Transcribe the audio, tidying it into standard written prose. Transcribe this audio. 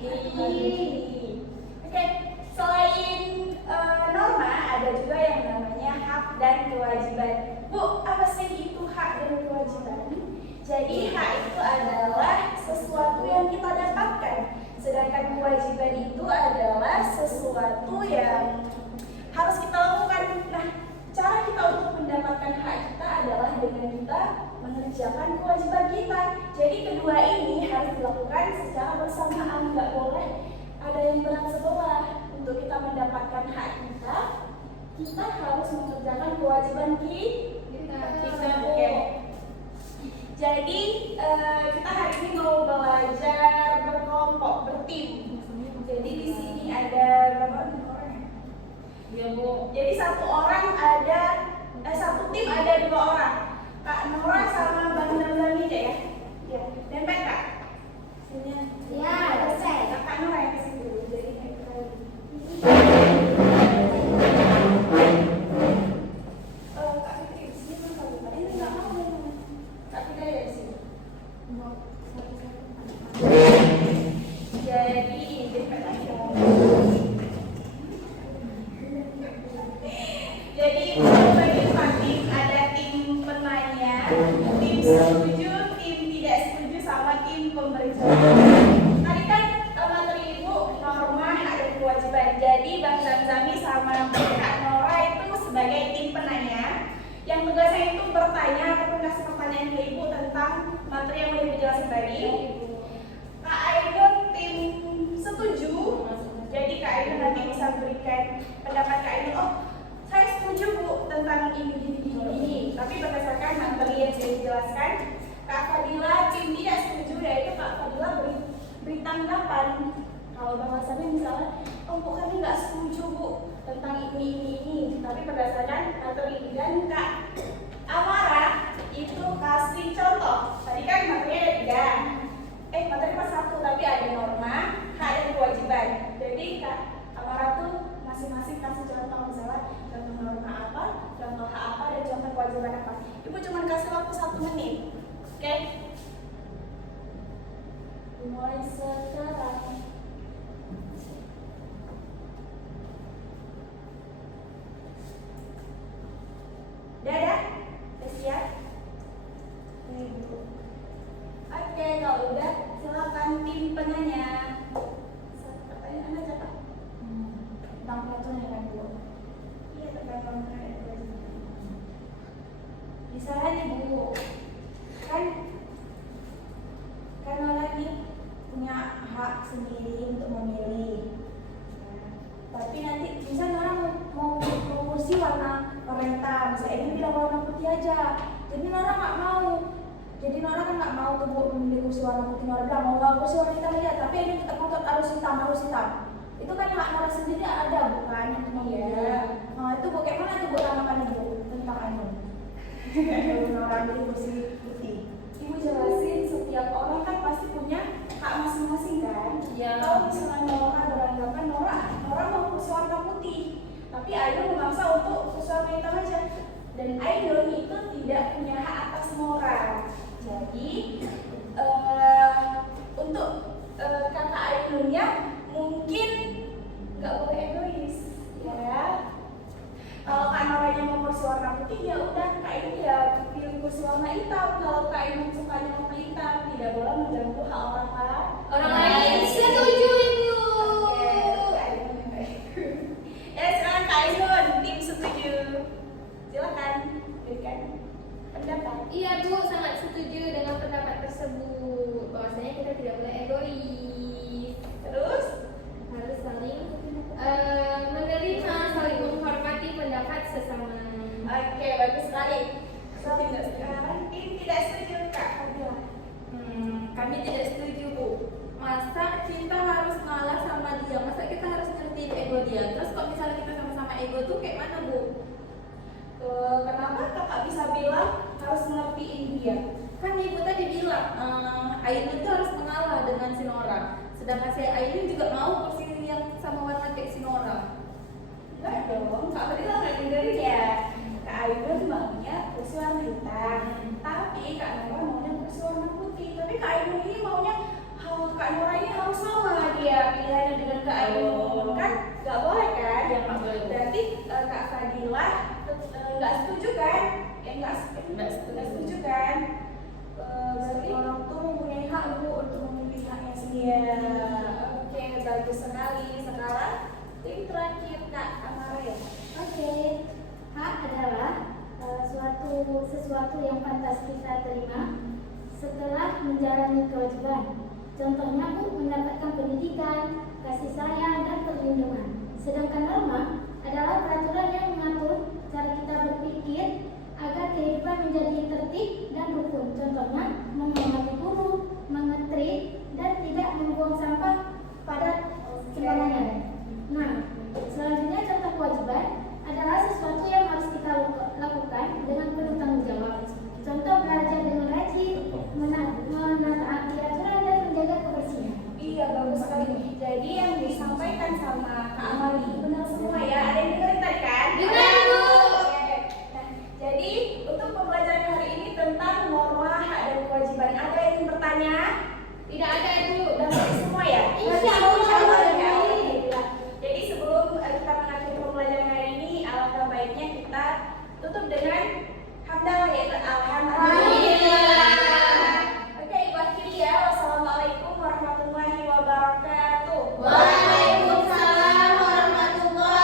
ini. Oke, selain norma ada juga yang namanya hak dan kewajiban. Bu, apa sih itu hak dan kewajiban? Jadi hak itu adalah sesuatu yang kita dapatkan, sedangkan kewajiban itu adalah sesuatu yang harus kita lakukan. Nah, cara kita untuk mendapatkan hak kita adalah dengan kita mengerjakan kewajiban kita. Jadi kedua ini harus dilakukan secara bersamaan, nggak boleh ada yang berat sebelah. Untuk kita mendapatkan hak kita, kita harus mengerjakan kewajiban kita. Oke. Jadi kita hari ini mau belajar berkelompok, bertim. Jadi di sini ada berapa orang? Ya Bu. Jadi satu tim ada 2 orang. Kak Nora sama Bang Nandani aja ya. Ya. Dan Kak. Sini. Ya, selesai. Kak Nora yang kesini dulu. Jadi kayak lagi. Kak Fitri di sini kan kalau ini nggak mau. Kak Fitri ada di sini. Jadi bagi tim ada tim penanya, tim setuju, tim tidak setuju, sama tim pemeriksa. Tadi kan materi Ibu norma ada kewajiban. Jadi Bang Zamzami sama Kak Nora itu sebagai tim penanya yang tugasnya itu bertanya ataupun kasih pertanyaan ke Ibu tentang materi yang udah Ibu jelasin tadi. Kak Ainun tim setuju. Jadi Kak Ainun nanti bisa berikan pendapat Kak Ainun. Oh, saya setuju Bu tentang ini. Tapi berdasarkan materi yang sudah dijelaskan. Kak Fadila tim tidak setuju, yaitu Kak Fadila beri tanggapan. Kalau bahasanya misalnya, oh Bu kami nggak setuju Bu tentang ini. Tapi berdasarkan materi ini. Dan Kak Amara itu kasih contoh. Tadi kan materinya ada 3. Materi pas 1, tapi ada norma, hak dan kewajiban. Jadi Kak Amara tuh masing-masing kasih contoh, misalnya contoh norma apa, contoh hak apa, dan contoh kewajiban apa. Ibu cuma kasih waktu 1 menit. Oke? Mulai sekarang. Udah siap? Oke, kalau udah silakan tim penanya. Pertanyaan aja Pak. Tentang peraturan kan Bu? Iya, tentang peraturan. Misalnya Bu, kan lagi punya hak sendiri untuk memilih. Tapi nanti misalnya orang mau kursi warna oranye, misalnya ini bilang warna putih aja. Jadi Nora nggak mau. Jadi Nora kan nggak mau tuh memilih kursi warna putih. Nora bilang mau kursi warna hitam aja, tapi ini tetap ngotot harus hitam. Itu kan hak Nora sendiri ada bukan yang memilih. Nah itu bagaimana tuh buat tanggapan Ibu tentang anu? Kalau Nora milih kursi putih. Ibu jelasin setiap orang kan pasti punya hak masing-masing kan. Iya. Kalau misalnya Nora beranggapan Nora mau kursi warna putih, tapi Ainun memaksa untuk kursi warna hitam aja. Dan Ainun itu tidak punya hak atas Nora. Jadi untuk kata Ainunnya mungkin nggak boleh egois, ya. Kalau Kak Noranya mau kursi warna putih, ya udah Kak Ainun ya pilih kursi warna hitam. Kalau Kak Ainun sukanya warna hitam, tidak boleh mengganggu hak orang lain. Setuju Ibu. Ya sekarang Kak Ainun tim setuju. Silakan berikan pendapat. Iya Bu, sangat setuju dengan pendapat tersebut. Bahwasanya kita tidak boleh egois. Terus harus saling menerima, saling menghormati pendapat sesama. Oke, bagus sekali. Sekarang tim tidak setuju Kak Fadila. Kami tidak setuju Bu. Masa kita harus ngalah sama dia? Masa kita harus ngertiin ego dia? Terus kok misalnya kita sama-sama ego tuh kayak mana Bu? Kenapa Kakak bisa bilang harus ngertiin dia? Kan Ibu tadi bilang Ainun tuh harus mengalah dengan si Nora. Sedangkan si Ainun juga mau kursi yang sama warna kayak si Nora. Enggak dong, Kak Fadila nggak dengerin ya. Kak Ainun maunya kursi warna hitam, tapi Kak Nora maunya kursi warna putih. Tapi Kak Ainun ini maunya Kak Nora ini harus sama dia pilihannya dengan Kak Ainun, kan? Gak boleh kan? Iya, nggak boleh. Berarti Kak Fadila nggak setuju kan? Nggak Setuju kan? Berarti orang tua mempunyai hak Bu untuk memilih haknya sendiri. Oke, bagus sekali. Sekarang tim terakhir Kak Amara ya. Oke, hak adalah sesuatu yang pantas kita terima setelah menjalani kewajiban. Contohnya Bu, mendapatkan pendidikan, kasih sayang, dan perlindungan. Sedangkan norma adalah peraturan yang mengatur cara kita berpikir agar kehidupan menjadi tertib dan rukun. Contohnya, menghormati guru, mengetrit, dan tidak membuang sampah pada sembarangan. Nah, selanjutnya contoh kewajiban adalah sesuatu yang harus kita lakukan dengan penuh tanggung jawab. Contoh belajar dengan rajin, menaati aturan dan menjaga kebersihan. Iya, bagus sekali. Jadi yang disampaikan sama Kak Amali benar semua ya. Ada yang dengerin tadi kan? Dengar, Bu. Oke. Nah, jadi untuk pembelajaran hari ini tentang norma, hak dan kewajiban. Ada yang ingin bertanya? Tidak ada Ibu. Udah ngerti semua ya? Insya Allah. Ya, alhamdulillah. Jadi sebelum kita mengakhiri pembelajaran hari ini, alangkah baiknya kita tutup dengan hamdalah, yaitu alhamdulillah.